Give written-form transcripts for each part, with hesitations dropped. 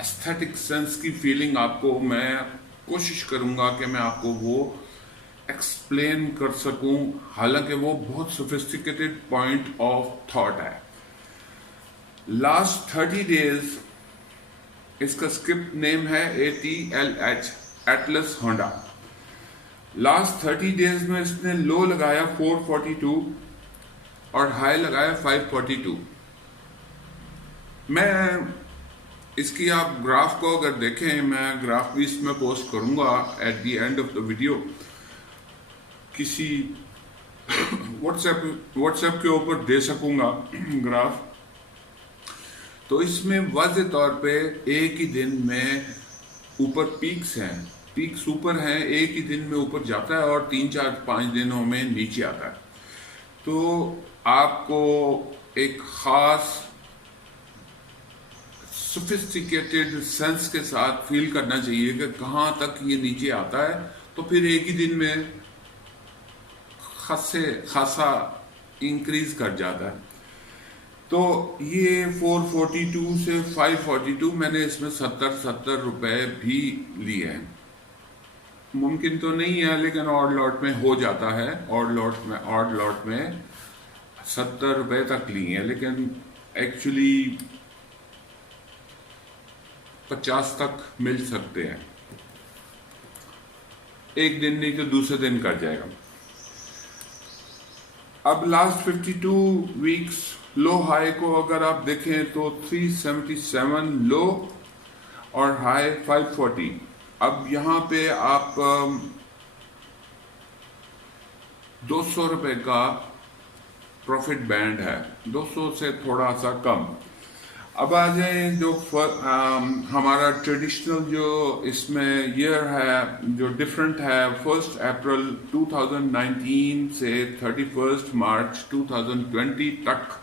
Aesthetic sense کی feeling آپ کو میں کوشش کروں گا کہ میں آپ کو وہ ایکسپلین کر سکوں، حالانکہ وہ بہت سوفسٹیکیٹڈ پوائنٹ آف تھاٹ ہے. لاسٹ 30 days اس کا اسکرپٹ نیم ہے ATLH Atlas Honda. Last 30 days میں اس نے لو لگایا 442 اور ہائی لگایا 542. میں اس کی آپ گراف کو اگر دیکھیں، میں گراف بھی اس میں پوسٹ کروں گا at the end of the video, کسی واٹس ایپ کے اوپر دے سکوں گا گراف. تو اس میں واضح طور پہ ایک ہی دن میں اوپر پیکس اوپر ہیں، ایک ہی دن میں اوپر جاتا ہے اور 3-4-5 دنوں میں نیچے آتا ہے. تو آپ کو ایک خاص سوفسٹیکیٹڈ سینس کے ساتھ فیل کرنا چاہیے کہ کہاں تک یہ نیچے آتا ہے. تو پھر ایک ہی دن میں خاصا انکریز کر جاتا ہے. تو یہ 442 سے 542 میں نے اس میں 70 روپے بھی لیے ہیں. ممکن تو نہیں ہے لیکن آڈ لاٹ میں ہو جاتا ہے. آڈ لاٹ میں 70 روپے تک لیے ہیں، لیکن ایکچولی 50 تک مل سکتے ہیں. ایک دن نہیں تو دوسرے دن کر جائے گا. اب لاسٹ 52 ویکس لو ہائی کو اگر آپ دیکھیں تو 377 لو اور ہائی 540. اب یہاں پہ آپ 200 روپے کا پروفٹ بینڈ ہے، 200 سے تھوڑا سا کم. اب آ جائیں جو ہمارا ٹریڈیشنل جو اس میں ایئر ہے جو ڈفرنٹ ہے، 1 اپریل 2019 سے 31 مارچ 2020 تک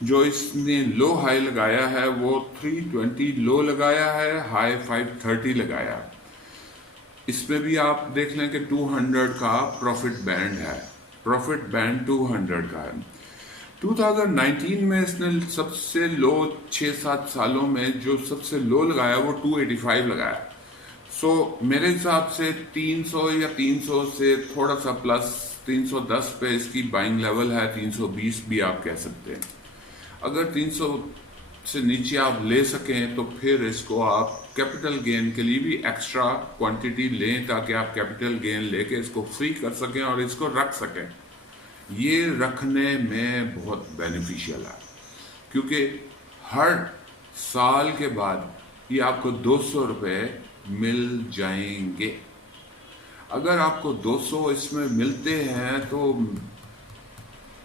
جو اس نے لو ہائی لگایا ہے وہ 320 لو لگایا ہے، ہائی 530 لگایا ہے. اس میں بھی آپ دیکھ لیں کہ 200 کا پروفٹ بینڈ ہے، پروفٹ بینڈ 200 کا ہے. 2019 میں اس نے سب سے لو 6-7 سالوں میں جو سب سے لو لگایا وہ 285 لگایا. سو میرے حساب سے 300 یا 300 سے تھوڑا سا پلس 310 پہ اس کی بائنگ لیول ہے، 320 بھی آپ کہہ سکتے ہیں. اگر 300 سے نیچے آپ لے سکیں تو پھر اس کو آپ کیپٹل گین کے لیے بھی ایکسٹرا کوانٹٹی لیں تاکہ آپ کیپٹل گین لے کے اس کو فری کر سکیں اور اس کو رکھ سکیں. یہ رکھنے میں بہت بینیفیشیل ہے کیونکہ ہر سال کے بعد یہ آپ کو 200 روپے مل جائیں گے. اگر آپ کو 200 اس میں ملتے ہیں تو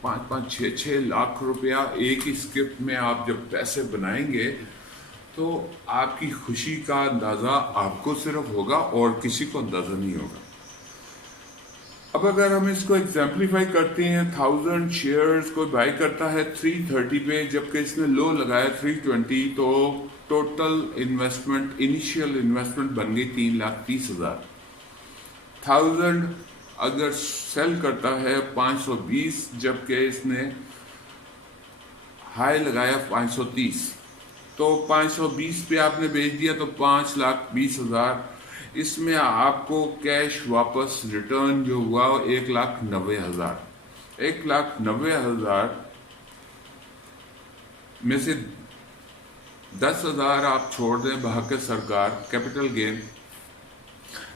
5-6 لاکھ روپیہ ایک ہی اسکرپٹ میں آپ جب پیسے بنائیں گے تو آپ کی خوشی کا اندازہ آپ کو صرف ہوگا اور کسی کو اندازہ نہیں ہوگا. اب اگر ہم اس کو ایگزامپلیفائی کرتے ہیں، 1000 شیئرز کو بائی کرتا ہے 330 پہ جبکہ اس نے لو لگایا 320، تو ٹوٹل انویسٹمنٹ انیشیل انویسٹمنٹ بن گئی 3,30,000. 1000 اگر سیل کرتا ہے 520 جبکہ اس نے ہائی لگایا 530، تو 520 پہ آپ نے بیچ دیا تو 5,20,000. اس میں آپ کو کیش واپس ریٹرن جو ہوا 1,90,000. 1,90,000 میں سے 10,000 آپ چھوڑ دیں بحق سرکار کیپٹل گین.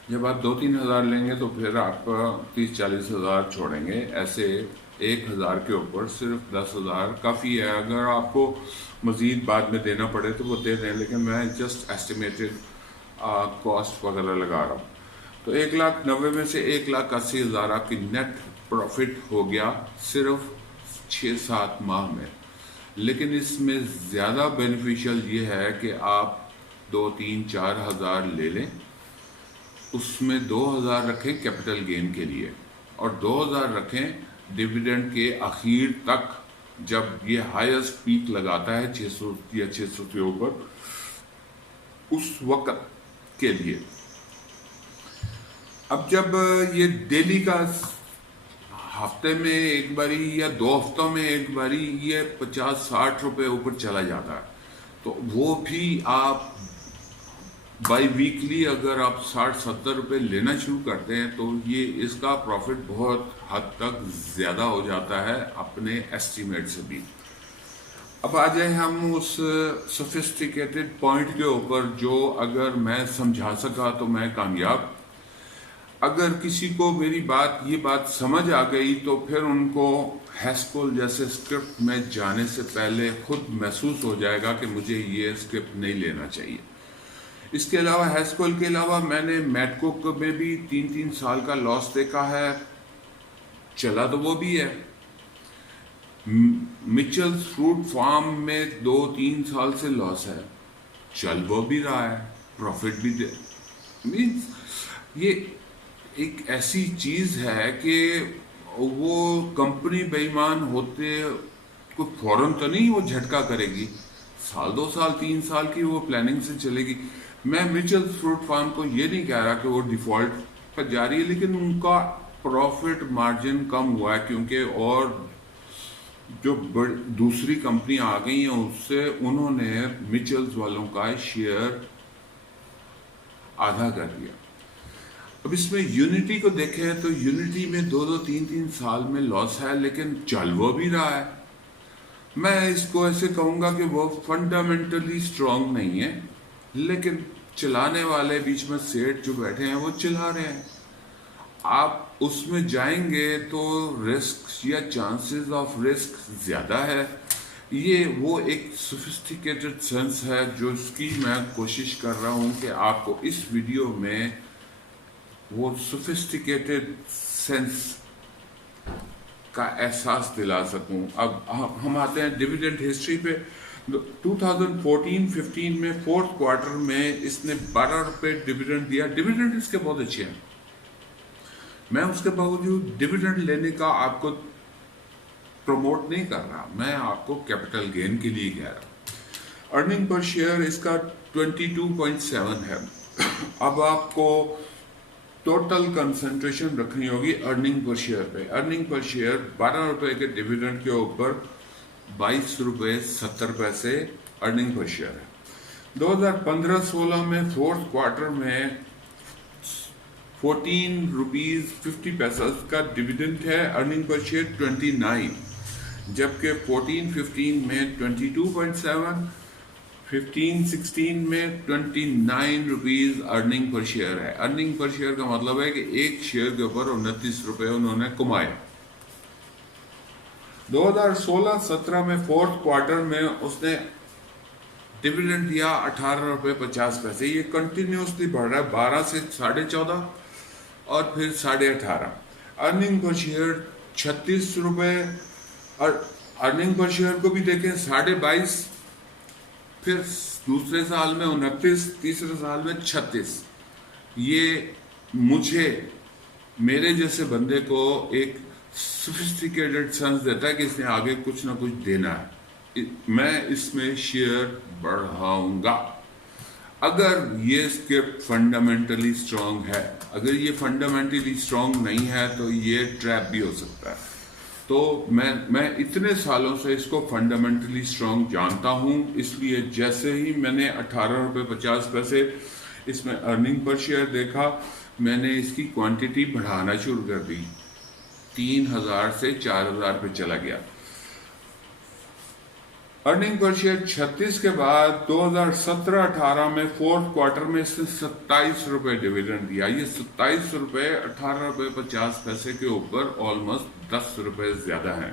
جب آپ 2-3 ہزار لیں گے تو پھر آپ 30-40,000 چھوڑیں گے. ایسے 1,000 کے اوپر صرف 10,000 کافی ہے. اگر آپ کو مزید بعد میں دینا پڑے تو وہ دے دیں، لیکن میں جسٹ ایسٹیمیٹڈ کاسٹ وغیرہ لگا رہا ہوں. تو 1,90,000 میں سے 1,80,000 آپ کی نیٹ پروفٹ ہو گیا صرف 6-7 ماہ میں. لیکن اس میں زیادہ بینیفیشل یہ ہے کہ آپ 2-3-4 ہزار لے لیں، اس میں 2,000 رکھیں کیپٹل گین کے لیے اور 2,000 رکھیں ڈیویڈنڈ کے اخیر تک جب یہ ہائیسٹ پیک لگاتا ہے 600 یا 600 کے اوپر اس وقت کے لیے. اب جب یہ ڈیلی کا ہفتے میں ایک باری یا 2 ہفتوں میں ایک باری یہ 50-60 روپے اوپر چلا جاتا ہے تو وہ بھی آپ بائی ویکلی اگر آپ 60-70 روپے لینا شروع کرتے ہیں تو یہ اس کا پروفٹ بہت حد تک زیادہ ہو جاتا ہے اپنے ایسٹیمیٹ سے بھی. اب آ جائیں ہم اس سوفسٹیکیٹڈ پوائنٹ کے اوپر جو اگر میں سمجھا سکا تو میں کامیاب. اگر کسی کو میری یہ بات سمجھ آ گئی تو پھر ان کو ہیسکول جیسے اسکرپٹ میں جانے سے پہلے خود محسوس ہو جائے گا کہ مجھے یہ اسکرپٹ نہیں لینا چاہیے. اس کے علاوہ ہیسکول کے علاوہ میں نے میٹکو میں بھی 3 سال کا لاس دیکھا ہے. چلا تو وہ بھی ہے. مچلز فروٹ فارم میں 2-3 سال سے لاس ہے. چل وہ بھی رہا ہے, پروفٹ بھی دے. یہ ایک ایسی چیز ہے کہ وہ کمپنی بے ایمان ہوتے کوئی فوراً تو نہیں وہ جھٹکا کرے گی. 1-2 سال 3 سال کی وہ پلاننگ سے چلے گی. میں مچل فروٹ فارم کو یہ نہیں کہہ رہا کہ وہ ڈیفالٹ پر جا رہی ہے, لیکن ان کا پروفٹ مارجن کم ہوا ہے کیونکہ اور جو دوسری کمپنیاں آ گئی ہیں اس سے انہوں نے مچلز والوں کا شیئر آدھا کر دیا. اب اس میں یونٹی کو دیکھیں تو یونٹی میں 2-3 سال میں لاس ہے, لیکن چل وہ بھی رہا ہے. میں اس کو ایسے کہوں گا کہ وہ فنڈامنٹلی سٹرونگ نہیں ہے, لیکن چلانے والے بیچ میں سیٹ جو بیٹھے ہیں وہ چلا رہے ہیں. آپ اس میں جائیں گے تو رسک یا چانسز آف رسک زیادہ ہے. یہ وہ ایک سوفسٹیکیٹڈ سینس ہے جو اس کی میں کوشش کر رہا ہوں کہ آپ کو اس ویڈیو میں وہ سوفسٹیکیٹڈ سینس کا احساس دلا سکوں. اب ہم آتے ہیں ڈیویڈنڈ ہسٹری پہ. 2014-15 میں 4th کوارٹر میں اس نے 12 روپے ڈیویڈنڈ دیا. ڈیویڈنڈ اس کے بہت اچھے ہیں. میں اس کے باوجود ڈیویڈنڈ لینے کا آپ کو پروموٹ نہیں کر رہا, میں آپ کو کیپٹل گین کے لیے کہہ رہا ہوں. ارننگ پر شیئر اس کا 22.7 ہے. اب آپ کو ٹوٹل کنسنٹریشن رکھنی ہوگی ارننگ پر شیئر پہ. ارننگ پر شیئر 12 روپے کے ڈیویڈنڈ کے اوپر 22 روپے 70 پیسے ارننگ پر شیئر ہے. 2015-16 میں 4th کوارٹر میں 14 روپیز 50 پیسہ کا ڈیویڈنڈ ہے. ارننگ پر شیئر 29, جبکہ 14-15 میں 22.7, 15-16 میں 29 روپیز ارننگ پر شیئر ہے. ارننگ پر شیئر کا مطلب ہے کہ ایک شیئر کے اوپر 29 روپے انہوں نے کمائے. 2016-17 میں 4th کوارٹر میں اس نے ڈیویڈنڈ دیا 18 روپے 50 پیسے. یہ کنٹینیوسلی بڑھ رہا ہے, 12 سے 14.5 اور پھر 18.5. ارننگ پر شیئر 36 روپے. اور ارننگ پر شیئر کو بھی دیکھیں 22.5, پھر دوسرے سال میں 29, تیسرے سال میں 36. یہ مجھے میرے جیسے بندے کو ایک سوفسٹیکیٹڈ سینس دیتا ہے کہ اس نے آگے کچھ نہ کچھ دینا ہے. میں اس میں شیئر بڑھاؤں گا اگر یہ اسکرپٹ فنڈامنٹلی سٹرونگ ہے. اگر یہ فنڈامنٹلی سٹرونگ نہیں ہے تو یہ ٹریپ بھی ہو سکتا ہے. تو میں اتنے سالوں سے اس کو فنڈامنٹلی سٹرونگ جانتا ہوں, اس لیے جیسے ہی میں نے 18 روپے 50 پیسے اس میں ارننگ پر شیئر دیکھا, میں نے اس کی کوانٹٹی بڑھانا شروع کر دی. 3000 سے 4000 پہ چلا گیا. ارننگ پر شیئر 36 کے بعد 2017-18 میں 4th کوارٹر میں اس نے 27 روپے ڈیویڈنڈ دیا. یہ 27 روپے 18 روپے 50 پیسے کے اوپر آلموسٹ 10 روپے زیادہ ہیں.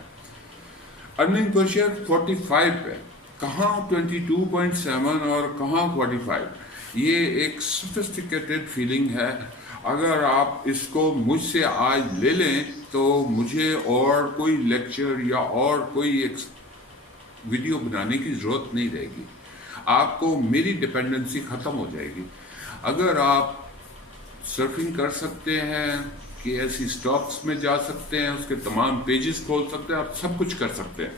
ارننگ پر شیئر 45 پہ, کہاں 22.7 اور کہاں 45. یہ ایک سوفسٹیکیٹڈ فیلنگ ہے. اگر آپ اس کو مجھ سے آج لے لیں تو مجھے اور کوئی لیکچر یا اور کوئی ویڈیو بنانے کی ضرورت نہیں رہے گی. آپ کو میری ڈیپینڈنسی ختم ہو جائے گی. اگر آپ سرفنگ کر سکتے ہیں, کہ ایسی سٹاکس میں جا سکتے ہیں, اس کے تمام پیجز کھول سکتے ہیں, آپ سب کچھ کر سکتے ہیں.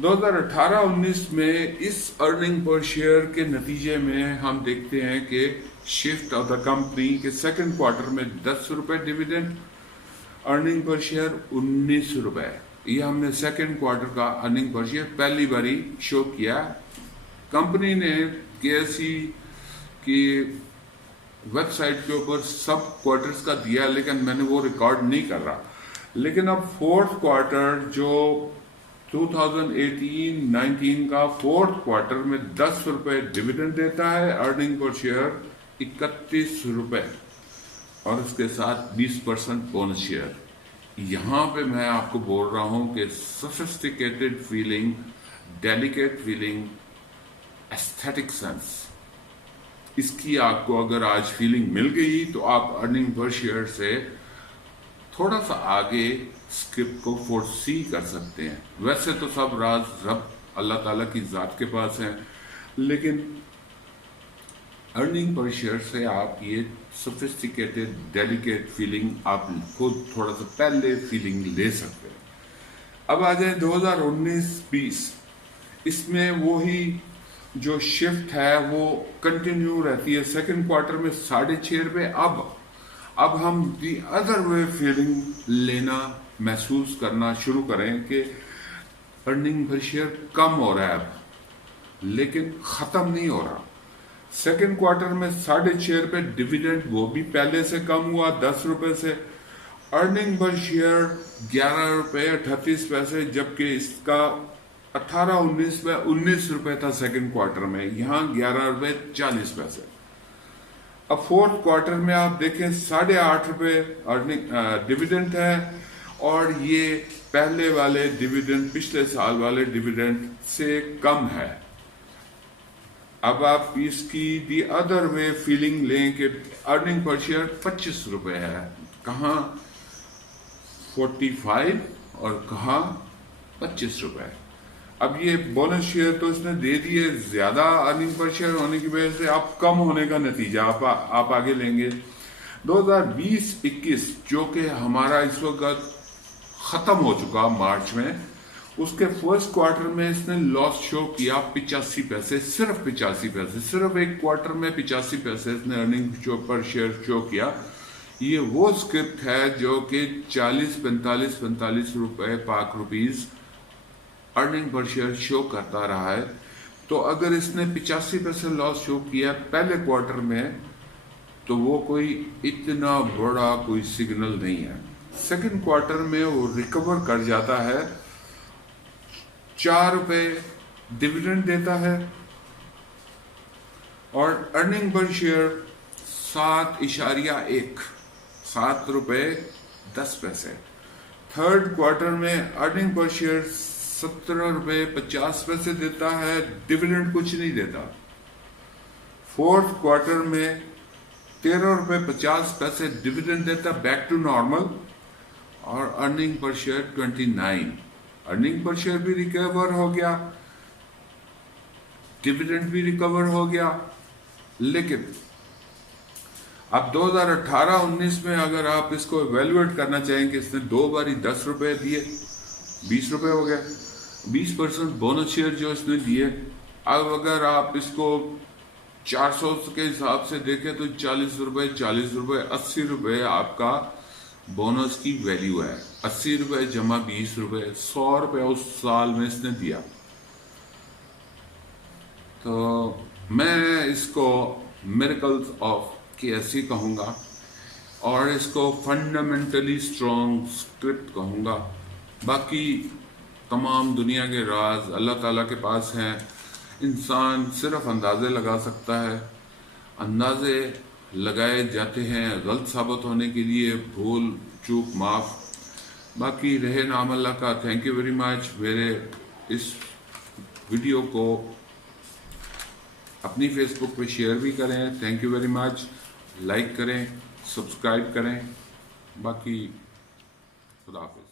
2018-19 میں اس ارننگ پر شیئر کے نتیجے میں ہم دیکھتے ہیں کہ شفٹ آف دا کمپنی کے 2nd کوارٹر میں 10 روپے ڈیویڈنڈ, ارننگ پر شیئر 19 روپے. یہ ہم نے 2nd کوارٹر کا ارننگ پر شیئر پہلی باری شو کیا. کمپنی نے کے ایس سی کی ویب سائٹ کے اوپر سب کوارٹرز کا دیا ہے لیکن میں نے وہ ریکارڈ نہیں کر رہا. لیکن اب فورتھ کوارٹر جو 2018-19 کا فورتھ کوارٹر میں 10 روپے ڈیویڈنڈ دیتا ہے, ارننگ پر شیئر 31 روپے, اور اس کے ساتھ 20% بونس شیئر. یہاں پہ میں آپ کو بول رہا ہوں کہ sophisticated feeling, delicate feeling, aesthetic sense, اس کی آپ کو اگر آج فیلنگ مل گئی تو آپ ارننگ پر شیئر سے تھوڑا سا آگے اسکرپٹ کو فورسی کر سکتے ہیں. ویسے تو سب راز رب اللہ تعالیٰ کی ذات کے پاس ہیں, لیکن ارننگ پر شیئر سے آپ یہ سوفسٹیکیٹڈ ڈیلیکیٹ فیلنگ آپ خود تھوڑا سا پہلے فیلنگ لے سکتے ہیں. اب آ جائیں 2019-20, اس میں وہی جو شفٹ ہے وہ کنٹینیو رہتی ہے. سیکنڈ کوارٹر میں 6.5 روپے. اب ہم دی ادر وے فیلنگ لینا, محسوس کرنا شروع کریں کہ ارننگ پر شیئر کم ہو رہا ہے اب, لیکن ختم نہیں ہو رہا. سیکنڈ کوارٹر میں 6.5 روپے ڈیویڈنڈ, وہ بھی پہلے سے کم ہوا 10 روپے سے. ارننگ پر شیئر 11 روپے 38 پیسے, جبکہ اس کا 18-19 میں 19 روپے تھا سیکنڈ کوارٹر میں, یہاں 11 روپے 40 پیسے. اب فورتھ کوارٹر میں آپ دیکھیں 8.5 روپے ارننگ ڈیویڈنڈ ہے, اور یہ پہلے والے ڈیویڈنڈ, پچھلے سال والے ڈیویڈنڈ سے کم ہے. اب آپ اس کی دی ادر وے فیلنگ لیں کہ ارننگ پر شیئر 25 روپے ہے, کہاں 45 اور کہاں 25 روپے. اب یہ بونس شیئر تو اس نے دے دیے, زیادہ ارننگ پر شیئر ہونے کی وجہ سے آپ کم ہونے کا نتیجہ آپ آگے لیں گے. 2020-21 جو کہ ہمارا اس وقت ختم ہو چکا مارچ میں, اس کے فرسٹ کوارٹر میں اس نے لاس شو کیا 85 پیسے, صرف 85 پیسے, صرف ایک کوارٹر میں 85 پیسے اس نے ارننگ پر شیئر شو کیا. یہ وہ اسکرپٹ ہے جو کہ 40-45 روپے پاک روپیز ارننگ پر شیئر شو کرتا رہا ہے. تو اگر اس نے 85 پیسے لاس شو کیا پہلے کوارٹر میں, تو وہ کوئی اتنا بڑا کوئی سگنل نہیں ہے. سیکنڈ کوارٹر میں وہ ریکور کر جاتا ہے, 4 روپے ڈیویڈنڈ دیتا ہے, اور ارننگ پر شیئر 7 روپے 10 پیسے. تھرڈ کوارٹر میں ارننگ پر شیئر 17 روپے 50 پیسے دیتا ہے, ڈیویڈنڈ کچھ نہیں دیتا. فورتھ کوارٹر میں 13 روپے 50 پیسے ڈیویڈنڈ دیتا, بیک ٹو نارمل, اور earning per share 29. Earning per share بھی ریکور ہو گیا, ڈیویڈنڈ بھی ریکور ہو گیا. لیکن اب 2018-19 میں اگر آپ اس کو ایویلویٹ کرنا چاہیں کہ اس نے 2 باری 10 روپے دیے, 20 روپے ہو گئے, 20% بونس شیئر جو اس نے دیے. اب اگر آپ اس کو 400 کے حساب سے دیکھیں تو 40 روپے 80 روپے آپ کا بونس کی ویلیو ہے. 80 روپے جمع 20 روپے, 100 روپے اس سال میں اس نے دیا. تو میں اس کو میریکلز آف KSE کہوں گا, اور اس کو فنڈامنٹلی اسٹرانگ اسکرپٹ کہوں گا. باقی تمام دنیا کے راز اللہ تعالیٰ کے پاس ہیں. انسان صرف اندازے لگا سکتا ہے, اندازے لگائے جاتے ہیں غلط ثابت ہونے کے لیے, بھول چوک معاف. باقی رہے نام اللہ کا. Thank you very much. میرے اس ویڈیو کو اپنی فیس بک پہ شیئر بھی کریں. Thank you very much. Like کریں, سبسکرائب کریں. باقی خدا حافظ.